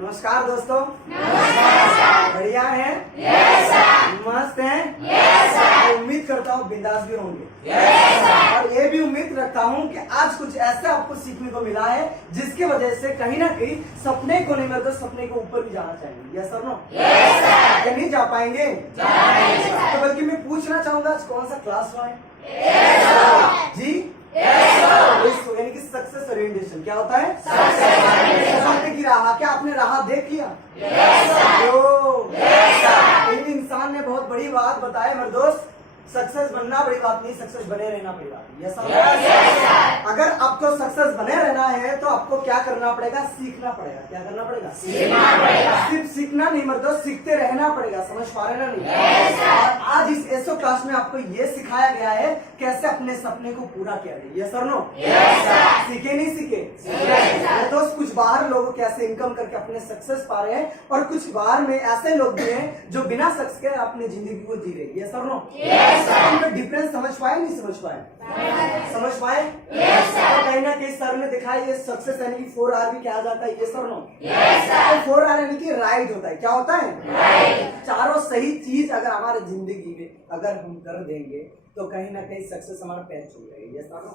नमस्कार दोस्तों। बढ़िया है, मस्त है। उम्मीद करता हूँ बिंदास भी होंगे और ये भी उम्मीद रखता हूँ कि आज कुछ ऐसा आपको सीखने को मिला है जिसकी वजह से कहीं ना कहीं सपने को नहीं मतलब सपने के ऊपर भी जाना चाहेंगे। यस और नो? क्या नहीं जा पाएंगे? तो बल्कि मैं पूछना चाहूंगा आज कौन सा क्लास हुआ है जी? यानी कि सक्सेस ओरिएंटेशन क्या होता है? सफलता की राह। क्या आपने राह देख लिया? लेकिन इंसान ने बहुत बड़ी बात बताई मेरे दोस्त, सक्सेस बनना बड़ी बात नहीं, सक्सेस बने रहना बड़ी बात नहीं। यस। अगर आपको सक्सेस बने रहना है तो आपको क्या करना पड़ेगा? सीखना पड़ेगा। क्या करना पड़ेगा? सिर्फ सीखना नहीं मतलब सीखते रहना पड़ेगा। समझ पा रहे ना? नहीं। और आज इस एसओ क्लास में आपको ये सिखाया गया है कैसे अपने सपने को पूरा किया जाए। यस और नो? सीखे नहीं सीखे? दोस्त कुछ बाहर लोग कैसे इनकम करके अपने सक्सेस पा रहे हैं और कुछ बाहर में ऐसे लोग भी हैं जो बिना सक्सेस के अपनी जिंदगी को जी रहे हैं। यस और नो? डिफरेंस समझ पाए नहीं समझ पाए? समझ पाए? कहीं ना कहीं सर ने दिखाया ये सक्सेस यानी कि 4R भी क्या जाता है। ये सर नो? तो 4R यानी कि राइट होता है। क्या होता है? चारों सही चीज अगर हमारे जिंदगी में अगर हम कर देंगे तो कहीं ना कहीं सक्सेस हमारा पैर छू जाएगी। ये सर नो?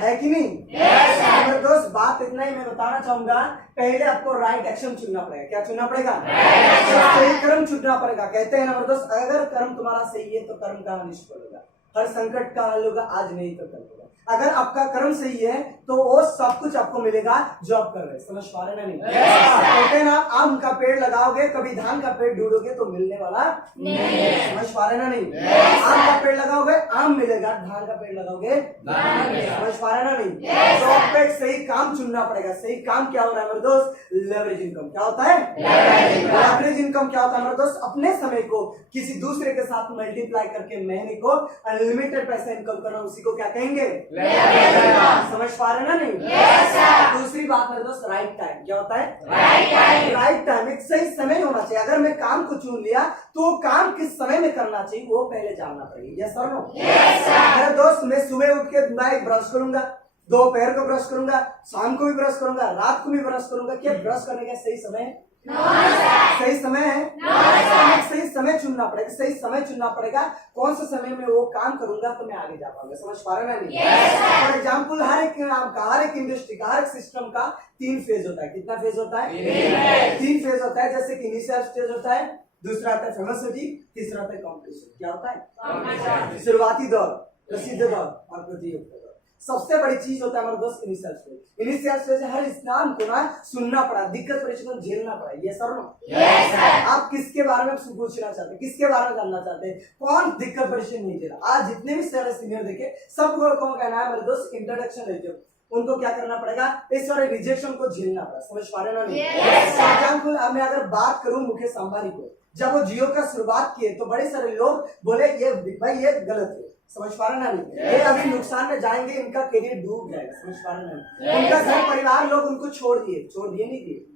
है कि नहीं? मेरे दोस्त बात इतना ही मैं बताना चाहूंगा, पहले आपको राइट एक्शन चुनना पड़ेगा। क्या चुनना पड़ेगा? सही कर्म चुनना पड़ेगा। कहते हैं ना मेरे दोस्त, अगर कर्म तुम्हारा सही है तो कर्म का निष्फल होगा, हर संकट का हल होगा, आज नहीं तो कल होगा। अगर आपका कर्म सही है तो वो सब कुछ आपको मिलेगा जो आप कर रहे हैं। समझ पा रहे ना? नहीं। कहते हैं ना, आम का पेड़ लगाओगे कभी धान का पेड़ ढूंढोगे तो मिलने वाला नहीं। समझ पा रहे ना? नहीं। आम का पेड़ लगाओगे आम मिलेगा, धान का पेड़ लगाओगे समझ पा रहे ना? नहीं। तो आपको एक सही काम चुनना पड़ेगा। सही काम क्या हो रहा है मेरे दोस्त? Leverage income. क्या होता है? लेवरेज इनकम क्या होता है मेरे दोस्त? अपने समय को किसी दूसरे के साथ मल्टीप्लाई करके महीने को अनलिमिटेड पैसा इनकम करना, उसी को क्या कहेंगे? समझ पा रहे ना? नहीं। दूसरी बात मेरे दोस्त, राइट टाइम। क्या होता है? Right time. एक सही समय होना चाहिए। अगर मैं काम को चुन लिया तो काम किस समय में करना चाहिए वो पहले जानना पड़ेगा। यस और नो? मेरे दोस्त मैं सुबह उठ के ब्रश करूंगा, दोपहर को ब्रश करूंगा, शाम को भी ब्रश करूंगा, रात को भी ब्रश करूंगा। क्या ब्रश करने का सही समय है? सही समय है? सही समय चुनना पड़ेगा। सही समय चुनना पड़ेगा। कौन सा समय में वो काम करूंगा तो मैं आगे जा पाऊंगा। समझ पा रहे ना? नहीं। फॉर एग्जाम्पल हर एक इंडस्ट्री का, हर एक सिस्टम का 3 फेज होता है। कितना फेज होता है? 3 फेज होता है। जैसे कि इनिशियल स्टेज होता है, दूसरा आता है फेमसिटी, तीसरा आता है कॉम्पिटिशन। क्या होता है? शुरुआती दौर, प्रसिद्ध दौर और प्रतियोगिता दौर। सबसे बड़ी चीज होता है हमारे दोस्त इनिशियल स्टेज। इनिशियल स्टेज हर इंसान को ना सुनना पड़ा, दिक्कत परेशानी झेलना पड़ा। ये सर नो? आप किसके बारे में पूछना चाहते हैं? किसके बारे में जानना चाहते हैं? कौन दिक्कत परेशानी नहीं झेला? आज जितने भी सारे सीनियर देखे सबको कौन कहना है मेरे दोस्त? इंट्रोडक्शन लेते उनको क्या करना पड़ेगा? इस सारे रिजेक्शन को झेलना पड़ा। समझ पा रहे ना? नहीं। एग्जाम्पल मैं अगर बात करूं मुकेश अंबानी को, जब वो जियो का शुरुआत किए तो बड़े सारे लोग बोले ये भाई ये गलत है। समझ पा रहे ना? नहीं। ये अभी नुकसान में जाएंगे, इनका करियर डूब जाएगा। समझ पा रहे ना? उनका घर परिवार लोग उनको छोड़ दिए नहीं दिए।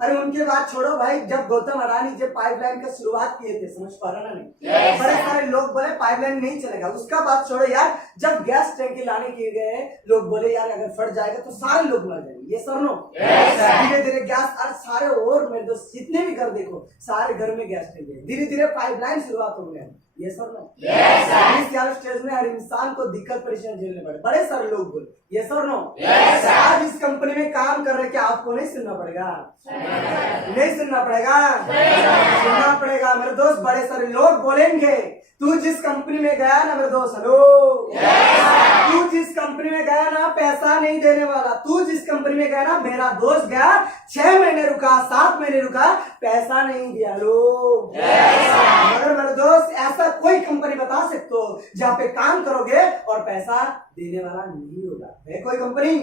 अरे उनके बाद छोड़ो भाई, जब गौतम अडानी जब पाइपलाइन का शुरुआत किए थे, समझ पा रहे ना? नहीं। बड़े सारे लोग बोले पाइपलाइन नहीं चलेगा। उसका बात छोड़ो यार, जब गैस टैंकी लाने के गए लोग बोले यार अगर फट जाएगा तो सारे लोग मर जाएंगे। ये सर नो? धीरे धीरे गैस और सारे और मेरे दोस्त जितने भी घर देखो सारे घर में गैस टैंकी, धीरे धीरे पाइपलाइन शुरुआत हो गया। ये सर नो? इस स्टेज में हर इंसान को दिक्कत परेशानी झेलने पड़े। बड़े सारे लोग बोले ये सर नो? आज इस कंपनी में काम कर रहे क्या आपको नहीं सुनना पड़ेगा? नहीं सुनना पड़ेगा? सुनना पड़ेगा मेरे दोस्त। बड़े सारे लोग बोलेंगे तू जिस कंपनी में गया ना मेरे दोस्त, हेलो, तू जिस कंपनी में गया ना पैसा नहीं देने वाला। तू जिस कंपनी में गया ना, मेरा दोस्त गया 6 महीने रुका, 7 महीने रुका, पैसा नहीं दिया। लो मगर मेरे दोस्त ऐसा कोई कंपनी बता सकते हो जहाँ पे काम करोगे और पैसा देने वाला नहीं होगा? है कोई कंपनी?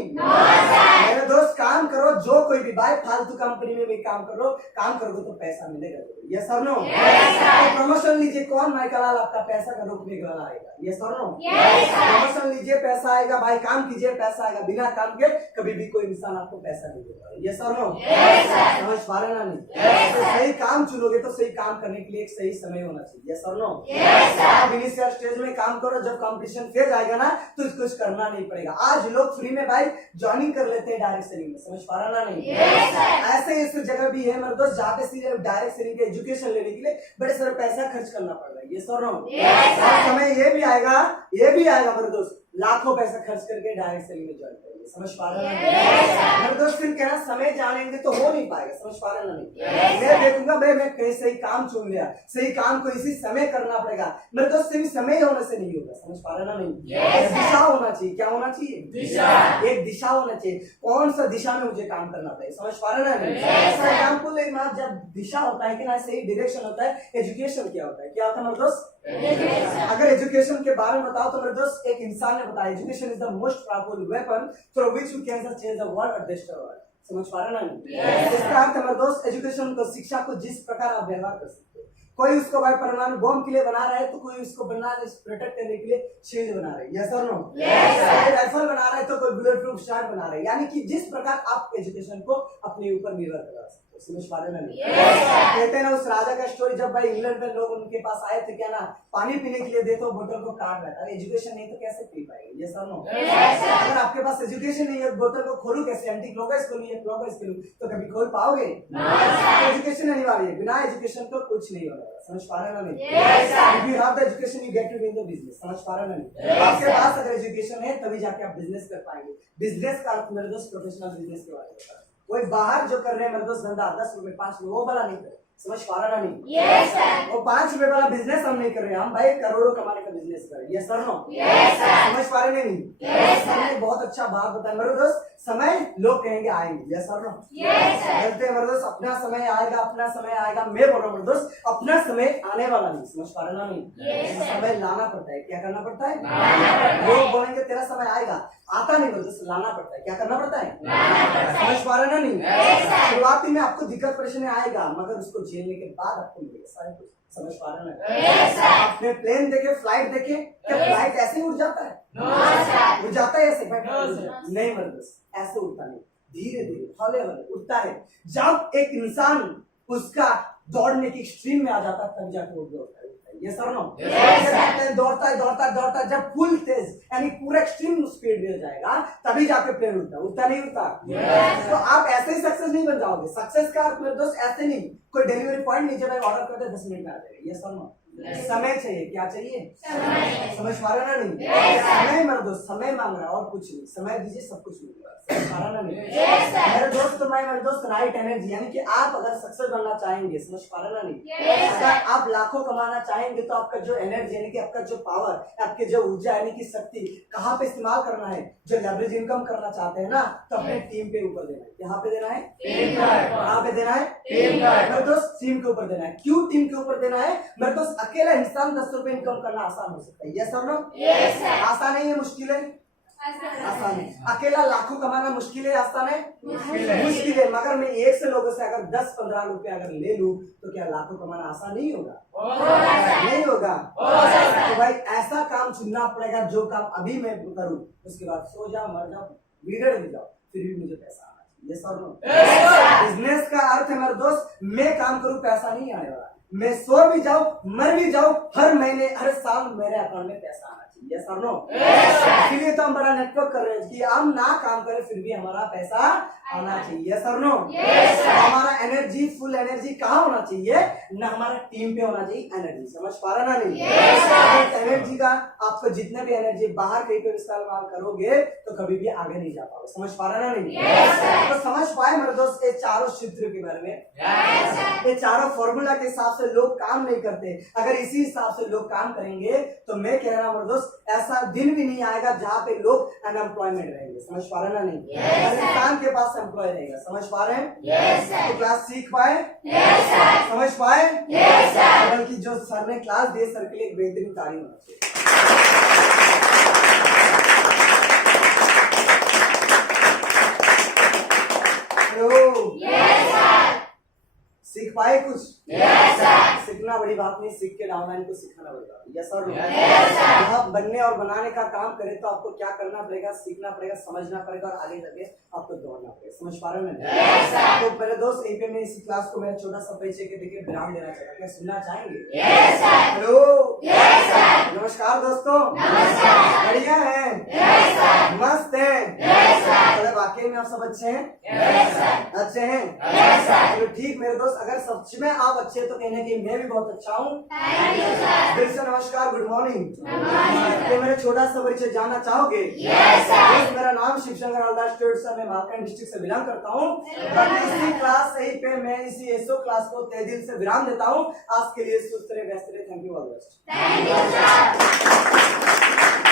मेरे दोस्त काम करो जो कोई भी भाई फालतू कंपनी में भी काम करो, काम करोगे तो पैसा मिलेगा। ये सर नो? प्रमोशन लीजिए, कौन माइकल आपका पैसा का रोकने वाला आएगा? ये सर नो? प्रमोशन लीजिए पैसा आएगा, भाई काम कीजिए पैसा आएगा। बिना काम के कभी भी कोई इंसान आपको पैसा नहीं देगा। ये सर नो? समझ पा रहे ना? नहीं। तो सही काम चुनोगे तो सही काम करने के लिए एक सही समय होना चाहिए। ये सर नो? आप इनिशियल स्टेज में काम करो, जब कॉम्पिटिशन फेज आएगा ना तो इसको कुछ करना नहीं पड़ेगा। आज लोग फ्री में भाई ज्वाइनिंग कर लेते हैं डायरेक्ट सेलिंग में, समझ पा रहा ना नहीं? ऐसे इस जगह भी है मेरे दोस्त जहाँ पे सीधे डायरेक्ट सेलिंग के एजुकेशन लेने के लिए बड़े सारे पैसा खर्च करना पड़ रहा है। ये सर समय ये भी आएगा मेरे दोस्त, लाखों पैसा खर्च करके डायरेक्ट सेलिंग में ज्वाइन करेंगे, समझ पा रहे हैं? मेरे दोस्त फिर कहना समय जानेंगे तो हो नहीं पाएगा, समझ पा रहे ना नहीं? मैं देखूंगा भाई मैं कहीं सही काम चुन लिया, सही काम को इसी समय करना पड़ेगा। मेरे दोस्त सिर्फ समय होने से नहीं होगा, समझ पा रहे ना नहीं? एक दिशा होना चाहिए। क्या होना चाहिए? दिशा। एक दिशा होना चाहिए। कौन सा दिशा में मुझे काम करना पड़ेगा, समझ पा रहे ना नहीं? एग्जाम्पल जब दिशा होता है कि ना सही डायरेक्शन होता है, एजुकेशन क्या होता है? क्या होता है मेरे दोस्त? अगर एजुकेशन के बारे में बताओ तो मेरे दोस्त एक इंसान ने बताया education is the most powerful weapon through which you can change the world और डिस्ट्रॉय वर्ल्ड, समझ पा रहे ना? इसका अर्थ है मेरे दोस्त एजुकेशन को, शिक्षा को जिस प्रकार आप व्यवहार कर सकते हो। कोई उसको भाई परमाणु बम के लिए बना रहा है तो कोई उसको बना प्रोटेक्ट करने के लिए शील्ड बना रहा है, यस और नो? कोई राइफल बना रहा है तो कोई बुलेट प्रूफ शॉट बना रहा है। यानी कि जिस प्रकार आप एजुकेशन को अपने ऊपर निर्भर करा सकते हो, समझ पा रहे ना नहीं? कहते हैं ना उस राजा का स्टोरी, जब भाई इंग्लैंड में लोग उनके पास आए थे, क्या ना पानी पीने के लिए दे तो बोतल को काट रहा था। एजुकेशन नहीं तो कैसे पी पाएंगे, यस और नो? अगर आपके पास एजुकेशन नहीं है, बोतल को खोलू कैसे? एंटी क्लॉकवाइज खोलूं या क्लॉकवाइज खोलूं, तो कभी खोल पाओगे? एजुकेशन अनिवार्य है, बिना एजुकेशन तो कुछ नहीं होगा, समझ पा रहे ना नहीं? If you have the education, you get to win the business, समझ पा रहे ना नहीं? आपके पास अगर एजुकेशन है तभी जाके आप बिजनेस कर पाएंगे। बिजनेस का अर्थ मेरे दोस्त प्रोफेशनल बिजनेस के बारे में होता है। कोई बाहर जो कर रहे हैं मेरे दोस्त धंधा 10 रुपए 5 रुपए वो वाला नहीं करे, समझ पा रहा ना नहीं? वो 5 रुपए वाला बिजनेस हम नहीं कर रहे, हम भाई करोड़ों कमाने का बिजनेस कर रहे हैं, ये सर नो? समझ पा रहे नहीं? हमने बहुत अच्छा बात बताया मेरे दोस्त, समय लोग कहेंगे आएंगे, यस सर नो? बोलते हैं मेरे दोस्त अपना समय आएगा, अपना समय आएगा। मैं बोल रहा हूँ मेरे दोस्त अपना समय आने वाला नहीं, समझ पा रहे ना नहीं? समय लाना पड़ता है। क्या करना पड़ता है? लोग बोलेंगे तेरा समय आएगा, आता नहीं मेरे दोस्त, लाना पड़ता है। क्या करना पड़ता है? समझ पा रहे ना नहीं? शुरुआती में आपको दिक्कत परेशानी आएगा, मगर उसको झेलने के बाद आपको मिलेगा सारा कुछ, समझ पा रहे ना? आपने प्लेन देखे, फ्लाइट देखे, क्या फ्लाइट ऐसे उड़ जाता है? उड़ जाता है ऐसे? नहीं मेरे दोस्त, ऐसे उड़ता नहीं, धीरे धीरे हौले हौले उड़ता है। जब एक इंसान उसका दौड़ने की एक्सट्रीम में आ जाता है तब जाके वो दौड़ता है, ये सर नो? दौड़ता जब फुल तेज यानी पूरा एक्सट्रीम स्पीड में जाएगा तभी जाके प्लेन उड़ता नहीं उड़ता। तो आप ऐसे ही सक्सेस नहीं बन जाओगे। सक्सेस का अर्थ मेरे दोस्त ऐसे नहीं कोई डिलीवरी पॉइंट नीचे भाई ऑर्डर करते 10 मिनट में आ जाएगा, ये सर नो? समय चाहिए। क्या चाहिए? समझ पा रहे ना नहीं? समय मेरे दोस्त समय मांग रहा है और कुछ नहीं, समय दीजिए सब कुछ मिलेगा, समझ पा रहा ना नहीं? मेरे दोस्त राइट एनर्जी, यानी कि आप अगर सक्सेस बनना चाहेंगे, समझ पा रहे ना नहीं? अगर आप लाखों कमाना चाहेंगे तो आपका जो एनर्जी यानी कि आपका जो पावर, आपके जो ऊर्जा यानी कि शक्ति कहाँ पे इस्तेमाल करना है? जो लेवरेज इनकम करना चाहते हैं ना तो अपने टीम पे ऊपर देना है। यहाँ पे देना है, कहाँ पे देना है? मेरे दोस्त टीम के ऊपर देना है। क्यों टीम के ऊपर देना है? मेरे दोस्त अकेला इंसान 10 रुपए इनकम करना आसान हो सकता है, यस और नो? आसान नहीं है, मुश्किल है? आसान है। अकेला लाखों कमाना मुश्किल है, आसान है? मुश्किल है। मगर मैं एक से लोगों से अगर 10-15 रुपए अगर ले लूं तो क्या लाखों कमाना आसान नहीं होगा? नहीं होगा। तो भाई ऐसा काम चुनना पड़ेगा जो काम अभी मैं करूं, उसके बाद सो जाओ, मर जाओ, बिगड़ भी जाओ, फिर भी मुझे पैसा आना चाहिए, यस और नो? बिजनेस का अर्थ है मेरे दोस्त मैं काम करूं पैसा नहीं आने वाला, मैं सो भी जाऊं मर भी जाऊं, हर महीने हर साल मेरे अकाउंट में पैसा आना चाहिए, यस और नो? इसलिए तो हम बड़ा नेटवर्क कर रहे हैं कि हम ना काम करें फिर भी हमारा पैसा आना चाहिए, यस और नो? हमारा एनर्जी फुल एनर्जी कहाँ होना चाहिए? ना हमारा टीम पे होना चाहिए एनर्जी, समझ पा रहा ना नहीं? एनर्जी का आपको जितने भी एनर्जी बाहर कहीं पे इस्तेमाल करोगे तो कभी भी आगे नहीं जा पाओगे, समझ पा रहा ना नहीं? तो समझ पाए मेरे दोस्त ये चारों सूत्र के बारे में, ये चारों फॉर्मूला के हिसाब से लोग काम नहीं करते। अगर इसी हिसाब से लोग काम करेंगे तो मैं कह रहा हूँ मेरे दोस्त ऐसा दिन भी नहीं आएगा जहाँ पे लोग अनएम्प्लॉयमेंट रहेंगे, समझ पा रहे ना नहीं? इंसान के पास एम्प्लॉय रहेगा, समझ पा रहे हैं? तो क्लास सीख पाए? समझ पाए? बल्कि जो सर ने क्लास दी सर के लिए एक बेहतरीन तारीफ होना चाहिए। सीख पाए कुछ? सीखना बड़ी बात नहीं, सीख के डाउनलाइन को सिखाना बड़ी बात है। यस और आप बनने और बनाने का काम करें तो आपको क्या करना पड़ेगा? सीखना पड़ेगा, समझना पड़ेगा और आगे जाके आपको दौड़ना पड़ेगा। समझ पा रहे हैं? तो मेरे दोस्त यहीं पे मैं इसी क्लास को मेरा छोटा सा परिचय के देके विराम देना चाहता हूँ। क्या सुनना चाहेंगे? हेलो, नमस्कार दोस्तों। बढ़िया है, मस्त है। चलो वाकई में आप सब अच्छे हैं? अच्छे हैं? चलो ठीक मेरे दोस्त, अगर सच में आप अच्छे हैं तो कहने की मैं भी बहुत अच्छा हूँ। फिर से नमस्कार, गुड मॉर्निंग। तो मेरा छोटा सा परिचय जानना चाहोगे? मेरा नाम शिवशंकर हलदार स्टेट से, मैं झारखंड डिस्ट्रिक्ट से बिलोंग करता हूँ। इसी क्लास सही पे मैं इसी एसओ क्लास को तहे दिल से विराम देता हूँ। आज के लिए सुस्त रहे, व्यस्त रहे। Thank you all the best.